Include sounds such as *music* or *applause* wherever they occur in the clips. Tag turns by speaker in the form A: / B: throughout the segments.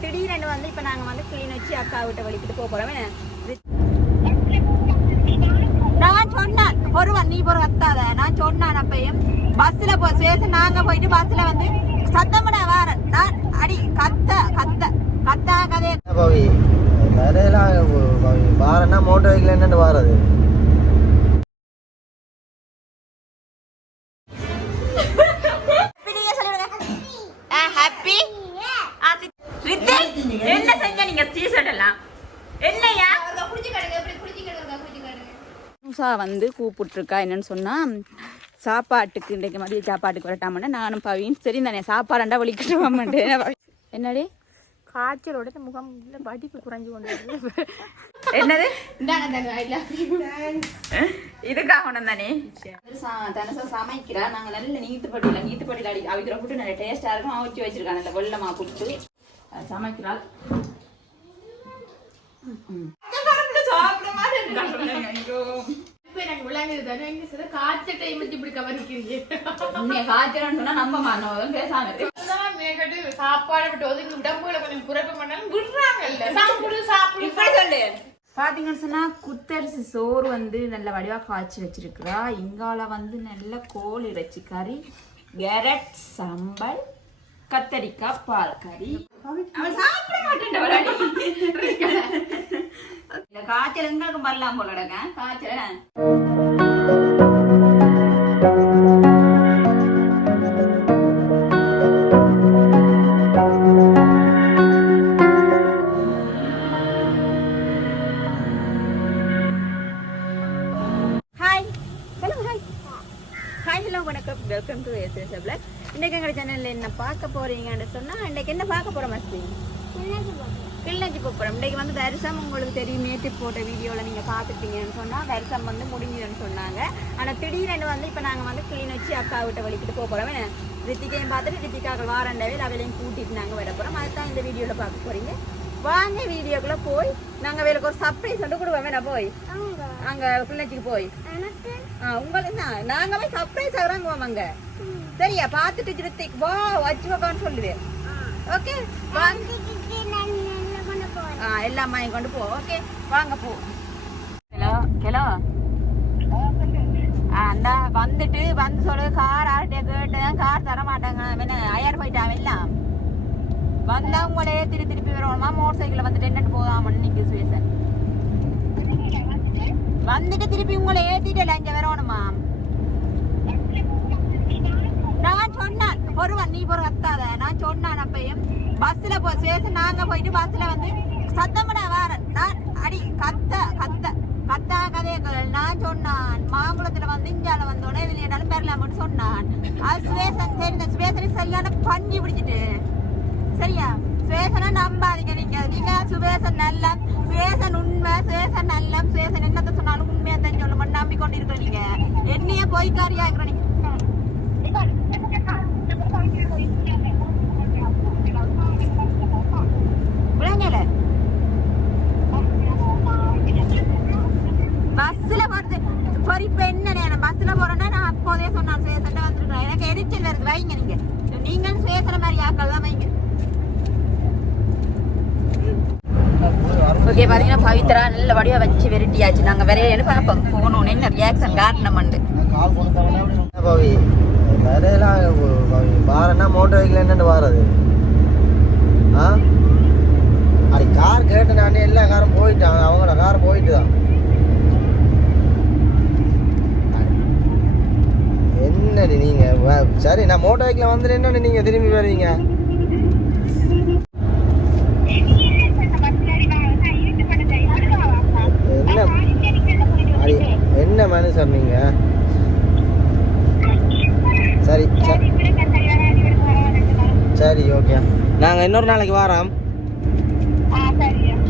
A: திடீரென்று வந்து இப்போ நாங்கள் வந்து கிளிநொச்சி அக்கா விட்ட வலிக்கிட்டு போக போகிறோம் நான் சொன்னேன் ஒருவன் நீ பொறு அத்தாத நான் சொன்னான் அப்பையும். பஸ்ல போ சேர்த்து நாங்க போயிட்டு பஸ்ல வந்து சத்தமிட வார நான் அடி கத்த கத்த. கத்தா கதை
B: என்ன பவி? வரையெல்லாம் வாரன்னா மோட்டர் வெஹிக்கிள் என்னன்னு வாரது
A: நீங்க சொல்லிடுங்க ஹாப்பி என்ன செஞ்ச நீங்க டீ-ஷர்ட் எல்லாம் என்னையா உஷா வந்து கூப்பிட்டுருக்கா. என்னன்னு சொன்னா சாப்பாட்டுக்கு இன்றைக்கு மதிய சாப்பாட்டுக்கு வரட்டாமன்னு நானும் பவியும் சரி தானே சாப்பாடுண்டா வலிக்கிட்டு மாட்டேன் என்னடி? காய்ச்சலோட முகம் படிப்பு குறைஞ்சு கொண்டு என்னது? இதுக்காக ஒன்றும் தானே? தனசா சமைக்கிறா. நாங்க நல்ல நீத்துப்பட்டியில நீத்துப்பட்டியில அடி அவிக்கிற புட்டு நல்ல டேஸ்டா இருக்கும். அவிச்சு வச்சிருக்காங்க நல்ல வெள்ளமா அது சமைக்கிறாள். சாப்பிட மாதிரி விளங்குது தானே எங்க சார் காய்ச்சல் டைம் வச்சு இப்படி கவனிக்கிறீங்க. உண்மையை காய்ச்சலன்னு சொன்னா நம்ப மாட்டோம் பேசாம இரு. அதெல்லாம் மேற்கட்டு சாப்பாடு விட்டு ஒதுங்கி உடம்புல கொஞ்சம் குறைப்பு பண்ணாலும் விடுறாங்கல்ல. சாப்பிடு சாப்பிடு. இப்படி சொல்லு. பாத்தீங்கன்னு சொன்னா குத்தரிசி சோறு வந்து நல்ல வடிவா காய்ச்சி வச்சிருக்கிறா. இங்கால வந்து நல்ல கோழி இறைச்சி கறி கேரட் சம்பல் கத்தரிக்காய் பால் கறி. சாப்பிட மாட்டேன் காய்ச்சல் எங்களுக்கு வரலாம் போலடங்க காய்ச்சல் hi hello hi hi hello வணக்கம். வெல்கம் டு எஸ்எஸ் பிளாக் இன்றைக்கு எங்கள் சேனலில் என்ன பார்க்க போறீங்கன்னு சொன்னால் இன்றைக்கு என்ன பார்க்க போகிறோம் மஸ்தி கிளிநொச்சி போகிறோம் இன்றைக்கு வந்து தரிசனம் உங்களுக்கு தெரியும் நேற்று போட்ட வீடியோவில் நீங்கள் பார்த்துட்டீங்கன்னு சொன்னால் தரிசனம் வந்து முடிஞ்சுதுன்னு சொன்னாங்க. ஆனால் திடீரென்று வந்து இப்போ நாங்கள் வந்து கிளிநொச்சி அக்கா விட்ட வலிக்கிட்டு போக போகிறோம் ரித்திகையும் பார்த்துட்டு ரித்திகாக்கள் வாரண்டவே அவளையும் கூட்டிட்டு நாங்கள் வர போகிறோம் அதுதான் இந்த வீடியோவில் பார்க்க போகிறீங்க வாங்க வீடியோக்குள்ளே போய் நாங்கள் வேலைக்கு ஒரு சர்ப்ரைஸ் வந்து கொடுவோம் வேணா போய். அங்கே. கிளிநொச்சிக்கு போய். ஆ, உங்களுக்கு தான் நாங்க போய் சர்ப்ரைஸ் ஆகுறாங்க அங்க சரியா? பார்த்துட்டு திருத்திக்கு வா வச்சு வைக்கான்னு சொல்லுவேன் ஓகே வாங்க. எல்லாம் வாங்கி கொண்டு போ ஓகே வாங்க போ. Hello hello. ஆ அந்த வந்துட்டு வந்து சொல்லு கார் ஆர்ட்டே கேட்டேன் கார் தர மாட்டாங்க. என்ன ஐயாயிரம் போயிட்டான் எல்லாம் வந்தா உங்களே திரு திருப்பி வரணுமா மோட்டர் சைக்கிளில் வந்துட்டு என்னட்டு போதாமன்னு நிற்குது சுவேசன் வந்துட்டு திருப்பி உங்களை ஏத்திட்டு இங்க வரணுமா? நான் சொன்னான் பொறுவன் நீ பொறு நான் சொன்னான் அப்பையும். பஸ்ல போ சேச நாங்க போயிட்டு பஸ்ல வந்து சத்தமிட வார நான் அடி கத்த கத்த. கத்தா கதைகள் நான் சொன்னான். மாங்குளத்துல வந்து இந்தியால வந்தோடனே வெளியிடாலும் பெறலாம்னு சொன்னான். அது சுவேசன் சரி இந்த சுவேசனை சரியான பண்ணி பிடிச்சிட்டு. சரியா? சுவேசனை நம்பாதீங்க நீங்க. நீங்க சுவேசன் நல்ல சுவேசன் உண்மை சுவேசன் நல்ல சுவேசன் என்னத்த சொன்னாலும் உண்மையா தான் சொல்ல மாட்டேன் நம்பிக்கொண்டு இருக்கிற நீங்க. என்னைய பொய்க்காரியா இருக்கிற நீங்க. விளங்கல. பஸ்ல போறது சரி என்ன நேரம் பஸ்ல போறேன்னா நான் அப்போதே சொன்னான் சுவேசன் வந்துருக்கேன். எனக்கு எரிச்சல் வருது வைங்க நீங்க. நீங்களும் சுயசன மாதிரி ஆக்கள் தான் வைங்க. ஓகே பார்த்தீங்கன்னா பவித்ரா நல்ல வடிவா வச்சு வெரைட்டியாச்சு. நாங்கள் வேற என்ன பார்ப்போம் போகணும் என்ன ரியாக்ஷன் காட்டணும் கால் பண்ண பவி. வரையெல்லாம் பவி. வாரன்னா மோட்டர் வெஹிக்கிள் என்னென்னு வாரது ஆ? அது கார் கேட்டு நானே எல்லா காரும் போயிட்டான். அவங்களோட கார் போயிட்டு தான். என்னடி நீங்க? வ- சரி நான் மோட்டர் வெஹிக்கிள் வந்துட்டு என்னன்னு நீங்க திரும்பி வருவீங்க. என்ன? என்ன மனுஷன் நீங்க சரி சரி ஓகே நாங்கள் இன்னொரு நாளைக்கு வரோம்.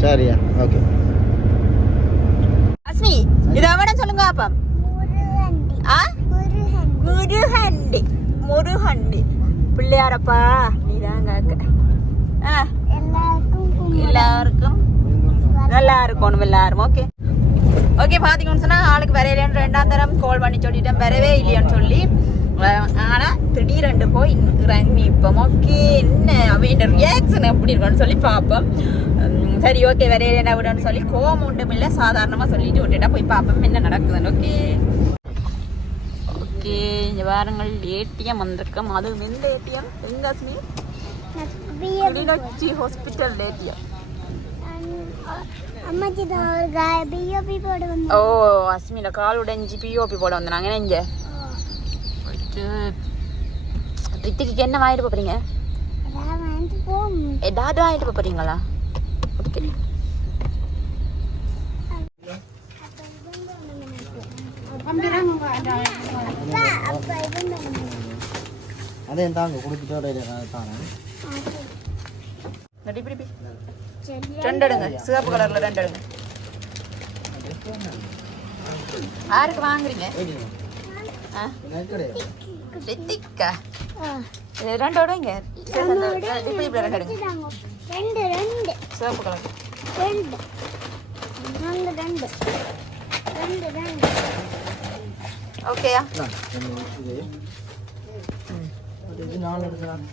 A: சரியா. ஓகே அஸ்மி இதை விட சொல்லுங்க அப்பா ஆ முருகண்டி வண்டி. பிள்ளையாரப்பா நீதான் காக்க ஆ. எல்லாருக்கும் நல்லா இருக்கணும் எல்லாரும் ஓகே. ஓகே பார்த்தீங்கன்னு சொன்னால் ஆளுக்கு வரையிலேன்னு ரெண்டாம் தரம் கால் பண்ணி சொல்லிட்டேன். வரவே இல்லையான்னு சொல்லி. ஆனா திடீரெண்டு போய் இறங்கி இப்போ ஓகே என்ன அவன் ரியாக்ஷன் எப்படி இருக்கும்னு சொல்லி பார்ப்போம். சரி ஓகே வரையில என்ன விடுன்னு சொல்லி கோவம் உண்டும் இல்லை சாதாரணமாக சொல்லிட்டு விட்டுட்டா போய் பார்ப்போம் என்ன நடக்குதுன்னு. ஓகே. ஓகே இங்க வாருங்கள் ஏடிஎம் வந்திருக்கோம். அது எந்த ஏடிஎம் எங்க அஸ்மி? கிளிநொச்சி ஹாஸ்பிட்டல் ஏடிஎம் ஓ அஸ்மியில கால் உடைஞ்சி பிஓபி போட வந்தாங்க இங்க? ரித்திக்கு என்ன வாங்கிட்டு போறீங்க? ஏதாவது வாங்கிட்டு போறீங்களா? ஓகே. அப்பா அப்பா இது அதே தாங்க கொடுத்துட்டோட தானே நடி பிடி பிடி. சரி ரெண்டு எடுங்க. சிவப்பு கலர்ல ரெண்டு எடுங்க. யாருக்கு வாங்குறீங்க? இது ரெண்டு எடுங்க இப்படி இப்படி ரெண்டு எடுங்க. ரெண்டு ரெண்டு. சிவப்பு கலர். ரெண்டு. ரெண்டு ரெண்டு. ரெண்டு ரெண்டு. ஓகேயா இது இது நாலு எடுக்கலாம்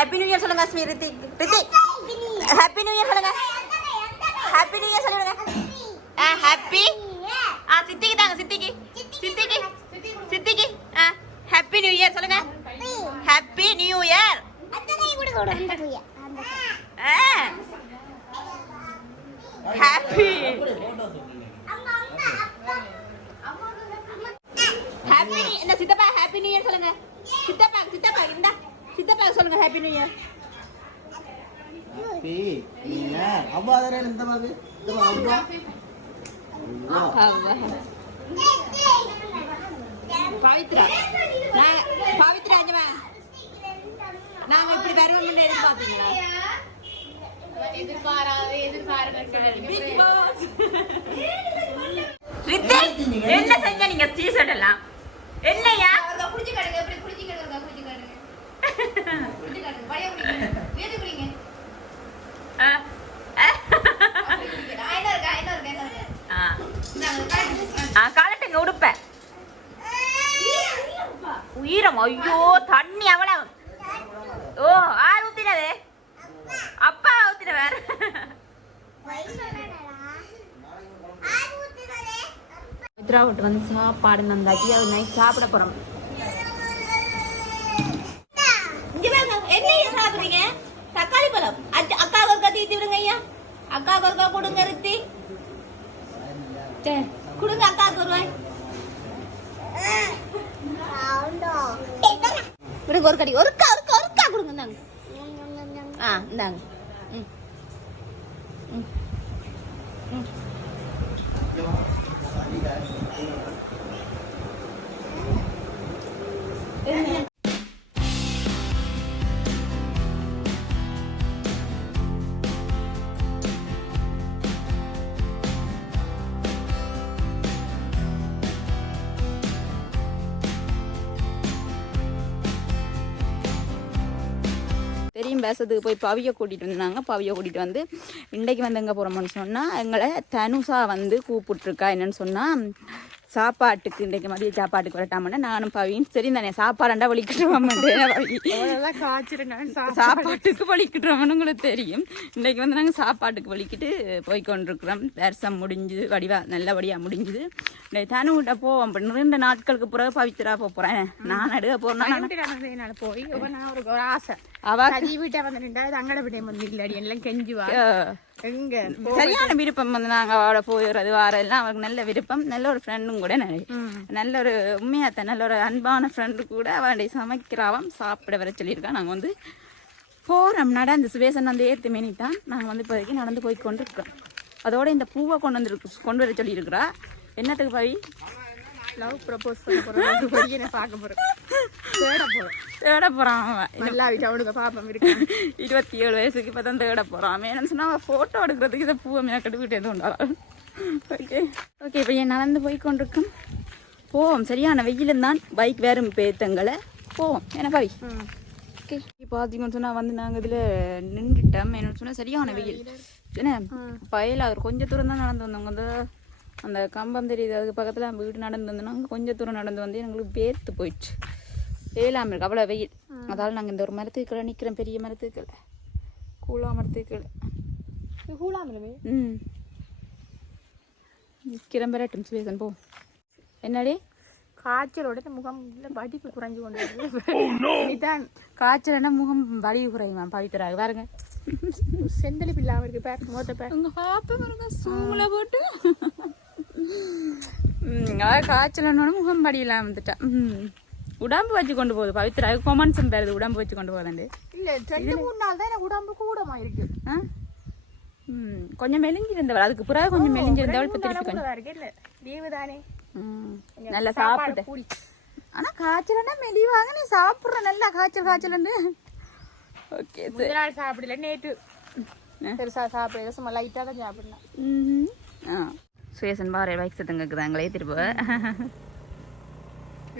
A: ஆ ஹாப்பி நியூ இயர் சொல்லுங்க Asmi Rithik Rithik happy new year சொல்லுங்க ஹாப்பி நியூ இயர் சொல்லுங்க ஆ ஹாப்பி ஆ சித்திக்கு தாங்க சித்திக்கு சித்திக்கு சித்திக்கு ஆ ஹாப்பி நியூ இயர் சொல்லுங்க ஹாப்பி நியூ இயர் அந்த கை கூட கூட அந்த கையா அந்த கை. ஆ ஹாப்பி ஹாப்பி என்ன சித்தப்பா ஹாப்பி நியூ இயர் சொல்லுங்க சித்தப்பா சித்தப்பா இந்த சித்தப்பா சொல்லுங்க ஹாப்பி நியூ இயர் ஹாப்பி அவ்வா தானே இந்த மாதிரி. இந்த மாதிரி பவித்ரா. நான் பவித்ரா அஞ்சமா நாங்க இப்படி வருவோம்னு எதிர்பார்த்தீங்களா? எதிர்பாராத *laughs* என்ன செஞ்ச நீங்க டீ-ஷர்ட் எல்லாம்? என்னையா குடிச்சு காட்டுங்க எப்படி குடிச்சு காட்டுங்க குடிச்சு காட்டுங்க குடிச்சு காட்டுங்க பழைய குடிங்க வேது குடிங்க ஆ, ஆ. ஐநா இருக்கு ஐநா இருக்கு ஐநா இருக்கு ஆ. இந்தாங்க, காட்டுங்க. ஆ, கலட்டுங்க உடுப்ப. உயிரம் ஐயோ தண்ணி அவ்வளவு. ஓ ஆறு ஊத்தினது. அப்பா ஊத்தின வேற மித்ரா விட்டு வந்து சாப்பாடு நந்தாக்கி அது நைட் சாப்பிட போறோம். என்னைய சாப்பிடுறீங்க? தக்காளி பழம். அக்காவுக்கு ஒருக்கா தீத்தி விடுங்க ஐயா. அக்காவுக்கு ஒருக்கா கொடுங்க ரித்தி. கொடுங்க அக்காவுக்கு ஒரு வாய். கொடுங்க ஒரு கடி. ஒருக்கா ஒருக்கா ஒருக்கா கொடுங்க இந்தாங்க. ஆ இந்தாங்க. ம். பேசுறதுக்கு போய் பவியை கூட்டிகிட்டு வந்தாங்க பவியை கூட்டிகிட்டு வந்து இன்றைக்கு வந்து எங்கே போகிறோம்னு சொன்னால் எங்களை தனுஷா வந்து கூப்பிட்ருக்கா என்னன்னு சொன்னால் சாப்பாட்டுக்கு இன்றைக்கு மதிய சாப்பாட்டுக்கு வரட்டாமன்னா நானும் பவியும். சரி தானே சாப்பாடாண்டா வலிக்கிட்டு சாப்பாட்டுக்கு வலிக்கிட்டுறோம்னு உங்களுக்கு தெரியும். இன்றைக்கு வந்து நாங்கள் சாப்பாட்டுக்கு வலிக்கிட்டு போய் கொண்டிருக்கிறோம் தரிசனம் முடிஞ்சுது வடிவா நல்லபடியாக முடிஞ்சுது. இன்றைக்கு தனுகிட்ட போவோம். இப்போ ரெண்டு நாட்களுக்கு பிறகு பவித்ரா போக போகிறேன் நான் எடுக்க போகிறேன் போய் ஒரு ஆசை. அவ வீட்டை வந்து நின்றா அங்கட விட்டே வந்து இல்லடி எல்லாம் கெஞ்சுவா. எங்க? சரியான விருப்பம் வந்து நாங்க அவளை போயிடுறது வாரெல்லாம் அவளுக்கு நல்ல விருப்பம். நல்ல ஒரு ஃப்ரெண்டும் கூட நிறைய நல்ல ஒரு உண்மையாத்த நல்ல ஒரு அன்பான ஃப்ரெண்டு கூட அவளுடைய சமைக்கிறாவாம் சாப்பிட வர சொல்லியிருக்கா. நாங்க வந்து போகிறோம் நடந்து சுவேசன் வந்து ஏற்று மேனித்தான் நாங்கள் வந்து இப்போதைக்கு நடந்து போய் கொண்டு இருக்கோம் அதோட இந்த பூவை கொண்டு வந்து கொண்டு வர சொல்லியிருக்கிறா. என்னத்துக்கு பவி? லவ் ப்ரப்போஸ் பண்ண போகிறோம் பார்க்க போகிறோம் தேட போகிறோம் தேட போகிறான் அவன். நல்லா விட்டு அவனுக்கு பாப்பம் இருக்கு? *laughs* இருபத்தி ஏழு வயசுக்கு இப்போ தான் தேட போகிறான் என்னன்னு சொன்னால் அவன் ஃபோட்டோ எடுக்கிறதுக்கு இதை பூவை வீட்டு எதுவும் உண்டாலும் ஓகே ஓகே இப்போ என் நடந்து போய் கொண்டிருக்கோம். போவோம் சரியான வெயிலும் தான் பைக் வேறு பேத்தங்களை. போவோம். என்ன பாவி? ஓகே பார்த்தீங்கன்னு சொன்னால் வந்து நாங்கள் இதில் நின்றுட்டோம். என்னன்னு சொன்னால் சரியான வெயில். என்ன? பயல அவர் கொஞ்சம் தூரம் தான் நடந்து வந்தவங்க அந்த அந்த கம்பம் தெரியுது. அதுக்கு பக்கத்தில் வீடு நடந்து வந்தோம் நாங்கள் கொஞ்சம் தூரம் நடந்து வந்து எங்களுக்கு வேர்த்து போயிடுச்சு. வேலாமல் இருக்கு. அவ்வளோ வெயில். அதால் நாங்கள் இந்த ஒரு மரத்துக்குள்ள நிற்கிறோம் பெரிய மரத்துக்குள்ள கூழா மரத்துக்குள்ள கூடாமலுமே ம். நிற்கிறேன் பெறட்டும் சுவேசன் போ. என்னடி? காய்ச்சலோட முகம் படிப்பு குறைஞ்சு கொண்டு வருது *laughs* இதான். காய்ச்சல்னா முகம் வலி குறையுமா பவித்ராக பாருங்க. செந்தளிப்பு இல்லாமல் இருக்கு பேக் மொத்த பேக் உங்க பாப்பா பாருங்க சூங்கள போட்டு. காய்ச்சல்னோட முகம் படியெல்லாம் வந்துட்டா. உடம்பு வச்சு கொண்டு போகுது. பவித்ரா கொமன்ஸும் பேருது உடம்பு வச்சு கொண்டு போகுதாண்டு இல்லை ரெண்டு மூணு நாள் தான் உடம்பு கூடமா இருக்கு. ஆ? ம் கொஞ்சம் மெலிஞ்சிருந்தவள். அதுக்கு பிறகு கொஞ்சம் மெலிஞ்சிருந்தவள். இப்போ திருப்பி கொஞ்சம் லீவு தானே. ம், நல்லா சாப்பிட்டு. கூலி ஆனா காய்ச்சல்னா மெலிவாங்க நீ சாப்பிட்ற. நல்லா காய்ச்சல் காய்ச்சல்னு ஓகே சரி. நாள் சாப்பிடல நேற்று பெருசா சாப்பிடல சும்மா லைட்டாக தான் சாப்பிடலாம் ம்ஹும். ஆ. சுயசன் பாரு பைக் சத்தம் கேட்குதாங்களே திரும்ப. *laughs*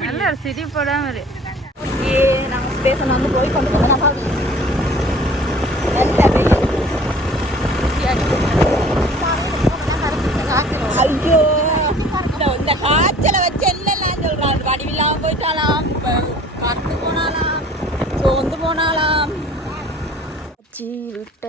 A: நல்ல ஒரு சிரிப்போட ஒரு ஓகே நாங்கள் ஸ்டேஷன் வந்து போய் கொண்டு போகிறோம் ஐயோ. இந்த- காய்ச்சலை வச்சு என்னெல்லாம் சொல்றான் வடிவில்லாம போயிட்டாலாம் மறந்து போனாலாம் சோர்ந்து போனாலாம் விட்ட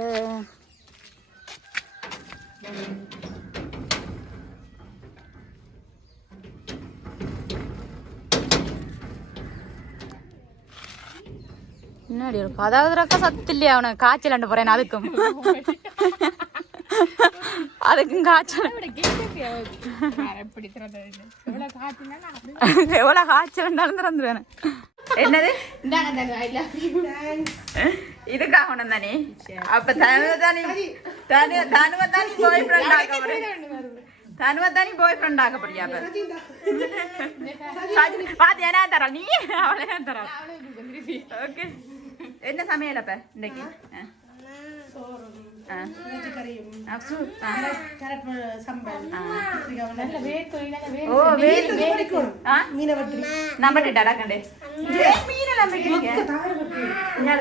A: என்னடி ஒரு பதாவது ரக்க சத்து இல்லையா அவனுக்கு காய்ச்சல் அண்டு போறேன் அதுக்கும். அதுக்கும் காய்ச்சல். எவ்வளோ *laughs* காய்ச்சல் இருந்தாலும் திறந்துருவேன். என்னது? *laughs* இதுக்காக ஒண்ணு தானே? அப்ப தனுவதானி தனு தனுவதானி பாய் ஃப்ரெண்ட் ஆக போறேன். தனுவதானி பாய் ஃப்ரெண்ட் ஆக போறியா அப்ப? பாத்து என்ன தர நீ? அவளே தர ஓகே என்ன சமையல் அப்ப இன்னைக்கு? ஆ. ஆ. அப்சு. ஆ. ஆ. நல்ல வேர்த்து நல்ல ஓ வேறு ஆ? நம்பட்டு டடக்கண்டே மீனெல்லாம்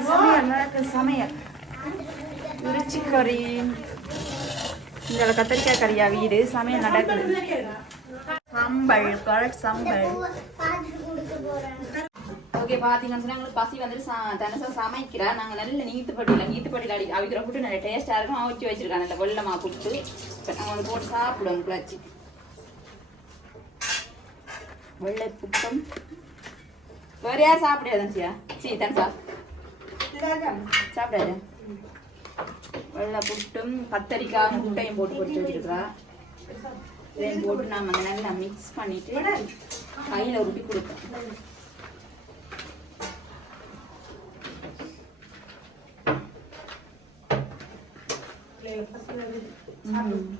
A: சமையல் நடக்குது சமையல். இறைச்சி கறி இங்கே கத்திரிக்காய் கறியா வீடு. சமையல் நடக்குது. சம்பல் கரெக்ட் சம்பல். ஓகே பாத்தீங்கன்னு சொன்னா எங்களுக்கு பசி வந்துட்டு சா- தனசா சமைக்கிறா. நாங்க நல்ல நீத்துப்பட்டியில் நீத்துப்பட்டியில் அடி அவிக்கிற புட்டு நல்ல டேஸ்ட்டாக இருக்கும். அவிச்சு வச்சிருக்காங்க நல்ல வெள்ளமா புட்டு இப்போ நாங்கள் வந்து போட்டு சாப்பிடுவோம் குழச்சி வெள்ளை புட்டும் வேற யார் சாப்பிடாது சி தன்சா. சாப்பிடாது. வெள்ளை புட்டும் கத்தரிக்காய் முட்டையும் போட்டு பொறிச்சு வச்சிருக்கா. இதையும் போட்டு நாம நல்லா மிக்ஸ் பண்ணிட்டு கையில் உருட்டி கொடுப்போம்.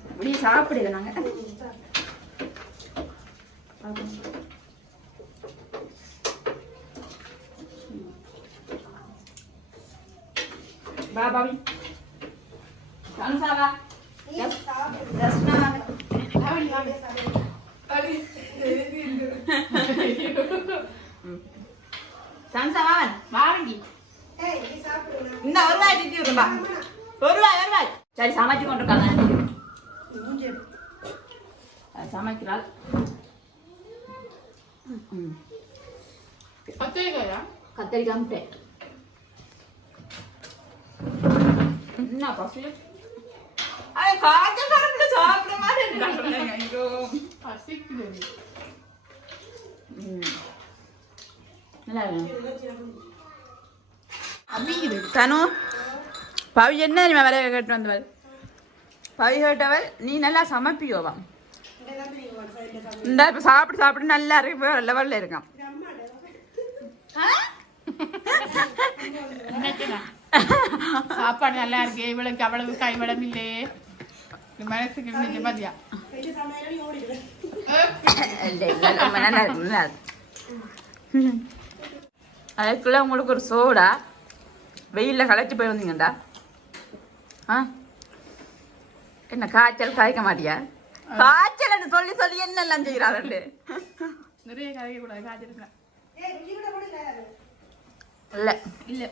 A: இப்படியே சாப்பிடுது நாங்க. வா பாவி சம்சா வா ஜஸ்- ஜஸ்னா வாங்க. இந்த ஒரு வாய் திட்டி விடும்பா ஒரு வாய் ஒரு வாய். சரி சமைச்சு கொண்டிருக்காங்க அது சமைக்கிறாள் ம். கத்திரிக்காயா கத்தரிக்காய் முட்டை என்ன பசி அது காய்ச்சல் கரண்டு சாப்பிட மாதிரி இருக்காங்க ஐயோ பசிக்குது ம். நல்லா இருக்கு. அபிக்குது தனு பவி என்ன நீ வேலையை கேட்டு வந்தவள்? பவி கேட்டவள் நீ நல்லா சமைப்பியோவா இந்த இப்போ சாப்பிட்டு சாப்பிட்டு நல்லா இருக்கு இப்போ லெவலில் இருக்கான். சாப்பாடு நல்லா இருக்கு இவளுக்கு அவ்வளவு கைவளம் இல்லையே மனசுக்கு பாத்தியா? அதுக்குள்ள உங்களுக்கு ஒரு சோடா. வெயில்ல களைச்சு போய் வந்தீங்கடா ஆ? என்ன காய்ச்சல் காய்க்க மாட்டியா? காய்ச்சல் சொல்லி சொல்லி என்னெல்லாம் செய்யறாரு நிறைய கதைக்க கூடாது காய்ச்சிருக்கேன் இல்ல. இல்ல.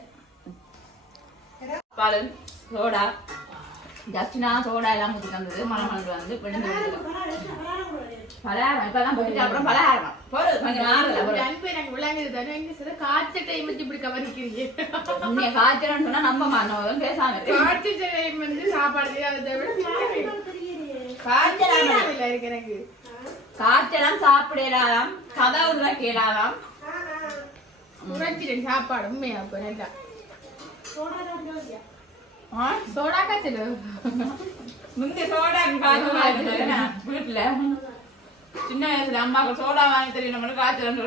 A: பால் சோடா ஜஸ்டினா சோடா எல்லாம் ஊற்றி தந்தது மழை மழை வந்து விழுந்து பலகாரம் இப்பதான் போயிட்டு அப்புறம் பலகாரம். காய்ச்ச டைம் இப்படி கவனிக்கிறீங்க? காய்ச்சலன்னு சொன்னா நம்ப மாட்டோம் பேசாம. காய்ச்ச டைம் வந்து சாப்பாடு செய்யாததை விட காய்ச்சலாம் இல்ல இருக்கு எனக்கு. காய்ச்சலாம் சாப்பிடலாம் கதவு கேளாலாம் உரைச்சிட்டேன் சாப்பாடு உண்மையா அப்ப நல்லா ஆ? சோடா காய்ச்சல் முந்தி சோடா காய்ச்சல் வீட்டுல சின்ன வயசுல அம்மாக்கு சோடா வாங்கி தெரியும் நம்மளுக்கு காய்ச்சல்.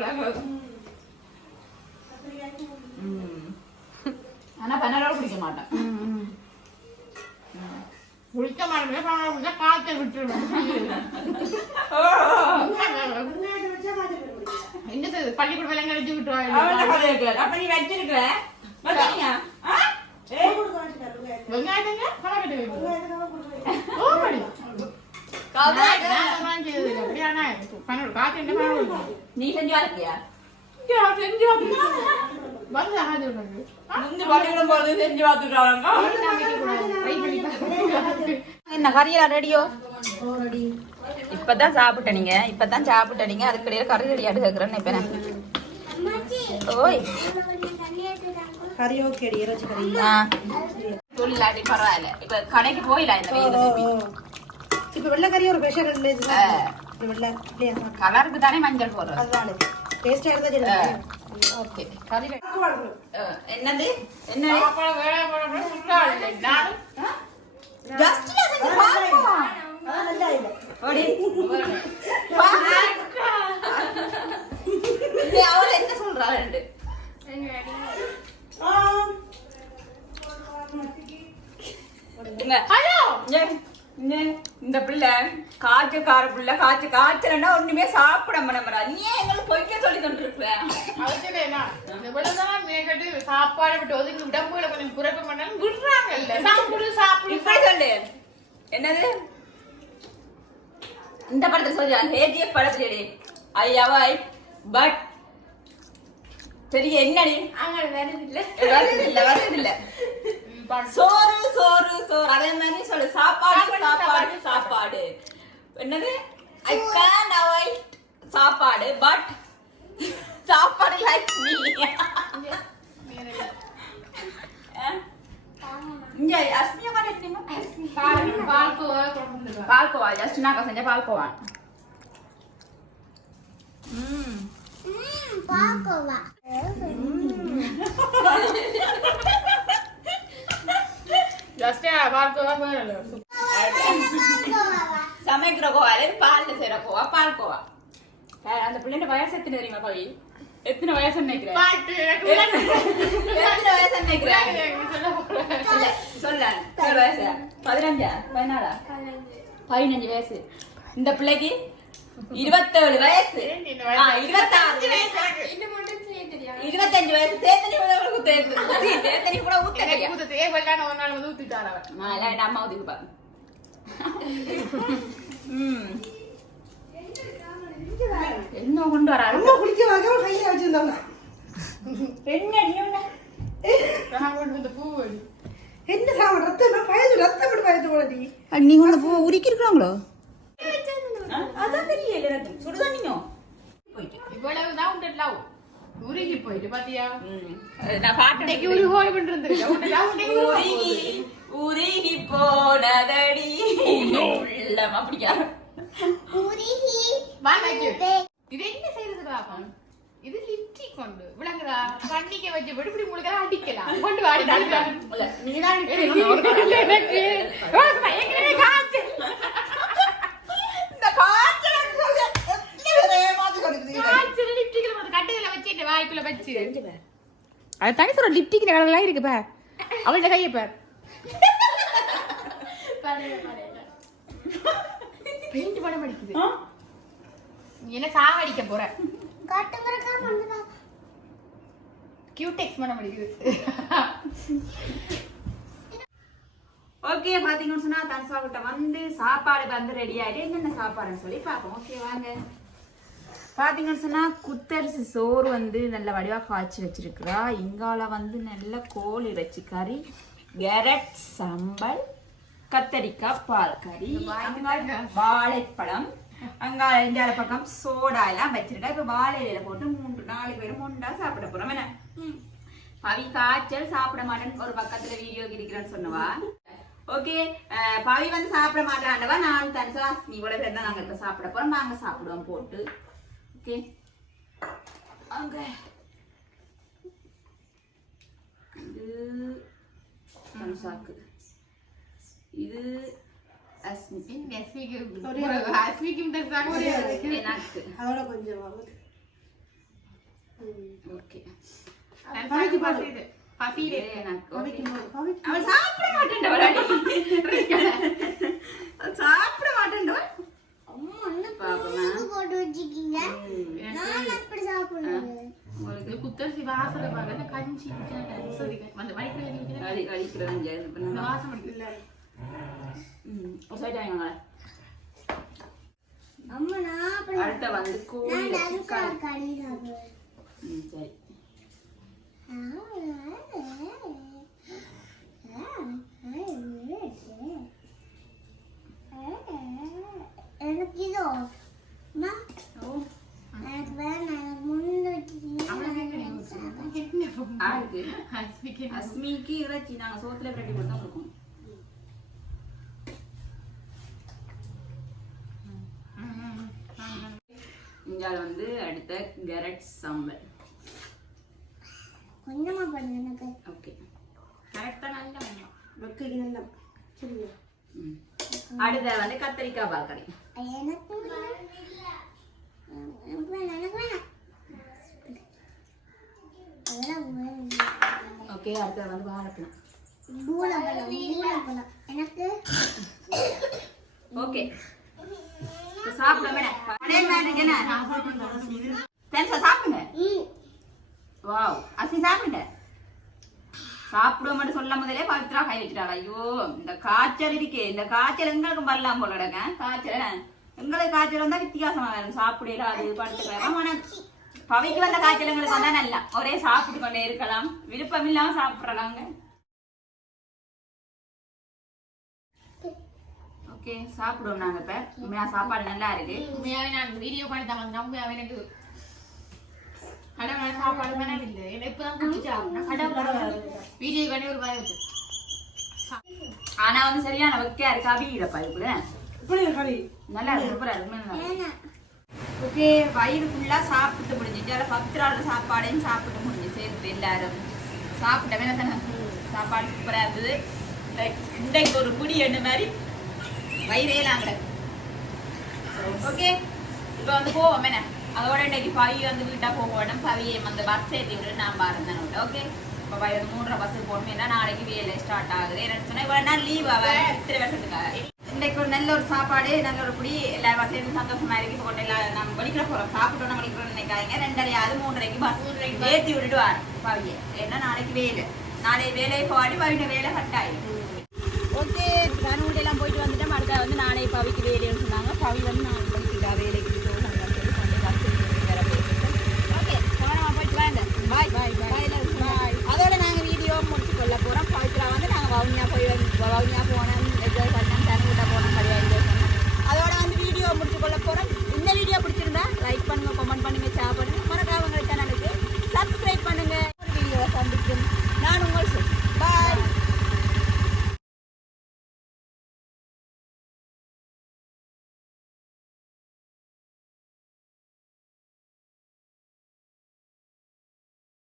A: ஆனா பன்னரோட குடிக்க மாட்டேன் குளிக்க மாட்டேன் காய்ச்சல் விட்டுருவேன் என்ன செய்யுது பள்ளிக்கூடம் விலங்கு அவளோட விட்டுருவாங்க. அப்ப நீ வச்சிருக்கிற வெங்காயத்தங்க கலக்கட்டு பன்னெண்டு நீ செஞ்சு நான் செஞ்சு? வந்து பார்த்துட்டாங்க என்ன கறியெல்லாம் ரெடியோ? இப்பதான் சாப்பிட்ட நீங்க. இப்பதான் சாப்பிட்ட நீங்க. அதுக்கிடையே கறி ரெடி ஆடு கேக்குறேன்னு இப்ப நான். ஓய். கறி ஓகே ஆ. தொழிலாளி பரவாயில்ல. இப்ப கடைக்கு போயிடலாம் இந்த வெயில இப்ப வெள்ளைக்கறி ஒரு ஸ்பெஷல் கலருக்கு தானே மஞ்சள் போடுறது. அதுதானே டேஸ்டா இருந்தா ஓகே. கறி என்னது? என்ன? சுற்றாடு நானும் ஜஸ்டினா செஞ்சு பாருமா. அதான் நல்லா இல்லை ஓடி. இல்ல, அவள என்ன சொல்றா ரெண்டு இங்க. ஹலோ இங்க, இங்க. இந்த பிள்ளை காய்ச்சக்கார பிள்ளை காய்ச்சல் காய்ச்சலன்னா ஒண்ணுமே சாப்பிட மாட்டா நீ ஏன் எங்களுக்கு பொய்க்க சொல்லி மேற்கட்டு சாப்பாடு விட்டு ஒதுங்கி உடம்புல கொஞ்சம் குறைக்க பண்ணாலும் விடுறாங்கல்ல. சாப்பிடு சாப்பிடு சொல்லு. என்னது? இந்த படத்துல சொல்லியா ஹேஜிஎஃப் படத்துல ஐ அவாய் பட் சரி என்னடி? அங்க வருது இல்ல வருது இல்ல வருது இல்ல சோறு சோறு சோறு. அதே மாதிரி சொல்லு. சாப்பாடு சாப்பாடு சாப்பாடு என்னது? ஐ கேன் அவாய்ட் சாப்பாடு பட் சாப்பாடு லைக் மீ இங்க அஸ்மியா பால்கோவா. பால்கோவா. ஜஸ்ட் நாக்க செஞ்ச பால்கோவா. ம். பால்கோவா. *laughs* சமைக்கிற கோவா பால்ல செய்யற கோவா பால் கோவா. அந்த பிள்ளைங்க வயசு எத்தனை தெரியுமா கவி எத்தனை வயசு நினைக்கிறேன். எத்தனை வயசு நினைக்கிறேன்? சொல்ல வயசு? பதினஞ்சா? பதினாலா? பதினஞ்சு வயசு. இந்த பிள்ளைக்கு இருபத்தேழு வயசு. இருபத்தாறு இருபத்தஞ்சு வயசு தேத்தனி கூட அவளுக்கு தேத்து தேத்தனி கூட ஊத்த எனக்கு தெரியும் ஊத்த தேவை இல்லைன்னு ஒரு நாள் வந்து ஊத்திட்டாரு இல்ல, என் அம்மா ஊத்திக்கு பாரு. என்ன கொண்டு வராரு? அம்மா குளிக்க வாங்க கையில வச்சிருந்தாங்க என்ன நீ ஒண்ணு? நான் கொண்டு வந்த பூ. என்ன சாப்பிட ரத்தம் பயந்து ரத்தம் பயந்து நீங்க அதான் தெரியல எனக்கு சுடுதண்ணியோ போயிட்டு. இவ்வளவுதான் உண்டு love. உருகி போயிட்டு பாத்தியா? நான் பாட்டு love இன்னைக்கு உருகி உருகி. உருகி போனதடி. உள்ளம் அப்படியா வா, வைக்கு. இது என்ன செய்யறது பாப்போம் இது லிப்டிக் கொண்டு. விளங்குதா கண்ணிக்க வச்சு விடு இப்படி உங்களுக்கு அடிக்கலாம் கொண்டு நீதான் எனக்கு. வாய்க்குள்ள வச்சு. அது தனி சொல்ற லிப்டிக் கலர்லாம் இருக்கு பார். அவள்கிட்ட கையை பார். பெயிண்ட் படம் அடிக்குது. நீ என்ன சாவடிக்க போற? பண்ணுறா கியூடெக்ஸ் படம் அடிக்குது. ஓகே பாத்தீங்கன்னு சொன்னா கிட்ட வந்து சாப்பாடு வந்து ரெடி ஆயிட்டு என்னென்ன சாப்பாடுன்னு சொல்லி பார்ப்போம். ஓகே வாங்க. பாத்தீங்கன்னு சொன்னா குத்தரிசி சோறு வந்து நல்ல வடிவா காய்ச்சி வச்சிருக்கிறா. இங்கால வந்து நல்ல கோழி இறைச்சி கறி கேரட் சம்பல் கத்தரிக்காய் பால் கறி வாழைப்பழம் அங்கால இந்தியால பக்கம் சோடா எல்லாம் வச்சிருக்கா. இப்ப வாழை இலையில போட்டு மூன்று நாலு பேரும் மூண்டா சாப்பிட போறோம். என்ன? பவி காய்ச்சல் சாப்பிட மாட்டேன்னு ஒரு பக்கத்துல வீடியோ இருக்கிறேன்னு சொன்னவா? ஓகே பவி வந்து சாப்பிட மாட்டாண்டவா நான் தனிசா நீ கூட பேர் தான் நாங்க இப்ப சாப்பிட போறோம் நாங்க சாப்பிடுவோம் போட்டு ஓகே அங்க இது தனுஷாக்கு இது எனக்கு. ஓகே அவள் சாப்பிட மாட்டேன்டவளாடி அவள் சாப்பிட மாட்டேன்டவள் அம்மா என்ன பாப்பமா புழுக்கு போட்டு வச்சிருக்கீங்க? நான் எப்படி சாப்பிடுறது? இந்த குத்தரிசி வாசனை பாருங்க இதோ அஸ்மிக்கு இறைச்சி நாங்க சோத்துல ரெடி போட்டு தான் கொடுக்கணும். இங்கால வந்து அடுத்த கேரட் சாம்பல் கொஞ்சமா பண்ணு எனக்கு. ஓகே. கரெக்டா நல்லா வெக்கைக்கு நல்லா. சரியா? ம். அடுத்த வந்து கத்தரிக்காய் பால் கறி எனக்கு எனக்கு வேணாம் எனக்கு வேணாம் அதெல்லாம் வேணும். ஓகே அடுத்த வந்து வாழைப்பழம். எனக்கு ஓகே சாப்பிட மேடம் அதே மாதிரி என்ன? தெரிசா சாப்பிடுங்க. ம். வாவ். அசி சாப்பிடுங்க. சாப்பிடுவோம் மட்டும் சொல்ல முதலே பவித்ரா கை வச்சுட்டாள்? ஐயோ இந்த காய்ச்சல் இருக்கே. இந்த காய்ச்சல் எங்களுக்கும் வரலாம் போலடங்க காய்ச்சல் எங்களுக்கு காய்ச்சல் வந்தா வித்தியாசமா வேணும். சாப்பிடல அது படுத்துக்கலாம். ஆனா பவிக்கு வந்த காய்ச்சல் எங்களுக்கு வந்தா நல்லா. ஒரே சாப்பிட்டு கொண்டே இருக்கலாம். விருப்பம் இல்லாம சாப்பிடலாங்க ஓகே சாப்பிடுவோம் நாங்க இப்ப. உண்மையா சாப்பாடு நல்லா இருக்கு. உண்மையாவே நான் வீடியோ பண்ணி தான் வந்தேன். உண்மையாவே எனக்கு கடவுள சாப்பாடு வேணாம் இல்லை என்ன இப்பதான் குடிச்சா கடவுள வீடியோ பண்ணி ஒரு பயத்து ஆனா வந்து சரியான வெக்கையா இருக்கு? இதுக்குள்ள. இப்படி. நல்லா சூப்பரா இருக்கு ஓகே வயிறு ஃபுல்லா சாப்பிட்டு முடிஞ்சிச்சு. அதில் பத்திராவோட சாப்பாடையும் சாப்பிட்டு முடிஞ்சு சேர்த்து எல்லாரும். சாப்பிட்டவே தானே சாப்பாடு சூப்பரா இருந்தது. லைக் இன்றைக்கு ஒரு முடி எண்ணு மாதிரி? வயிறே நாங்க ஓகே இப்போ வந்து போவோம் என்ன? அதோட இன்னைக்கு பவி வந்து வீட்டாக போகணும் பவியை அந்த பஸ் ஏற்றி விட்டு நான் பாருந்தேன் ஓகே இப்போ பை வந்து மூன்றரை பஸ்ஸுக்கு போகணும்னா நாளைக்கு வேலை ஸ்டார்ட் ஆகுது என்னன்னு சொன்னால் இவ்வளோ நாள் லீவ் ஆகாது இத்தனை இன்றைக்கு ஒரு நல்ல ஒரு சாப்பாடு நல்ல ஒரு குடி எல்லாரும் சேர்ந்து சந்தோஷமா இருக்கு போட்டு எல்லாம் நம்ம வலிக்கிற போகிறோம் சாப்பிட்டோம் வலிக்கிறோம் நினைக்காதீங்க ரெண்டரை ஆறு மூன்றரைக்கு பஸ் ஏற்றி விட்டுட்டு வரேன் பவியை ஏன்னா நாளைக்கு வேலை நாளைக்கு வேலையை போகாட்டி பவியோட வேலை கட் ஆயிடும் ஓகே தனுடைய எல்லாம் போயிட்டு வந்துட்டோம் அடுத்த வந்து நாளைக்கு பவிக்கு வேலைன்னு சொன்னாங்க பவி வந்து நான் பாய் அதோட நாங்கள் வீடியோ முடிச்சு கொள்ள போகிறோம் பவித்ரா வந்து நாங்கள் வவுனியா போய் வவுனியா போனோம் என்ஜாய் பண்ணோம் தனிக்கூட்ட போனோம் கடையாக அதோட வந்து வீடியோ முடிச்சு கொள்ள போகிறோம் இந்த வீடியோ பிடிச்சிருந்தா லைக் பண்ணுங்கள் கமெண்ட் பண்ணுங்கள் ஷேர் பண்ணுங்கள் மறக்காம உங்களுக்கு சேனலுக்கு சப்ஸ்கிரைப் பண்ணுங்கள் ஒரு வீடியோவை சந்திக்கும்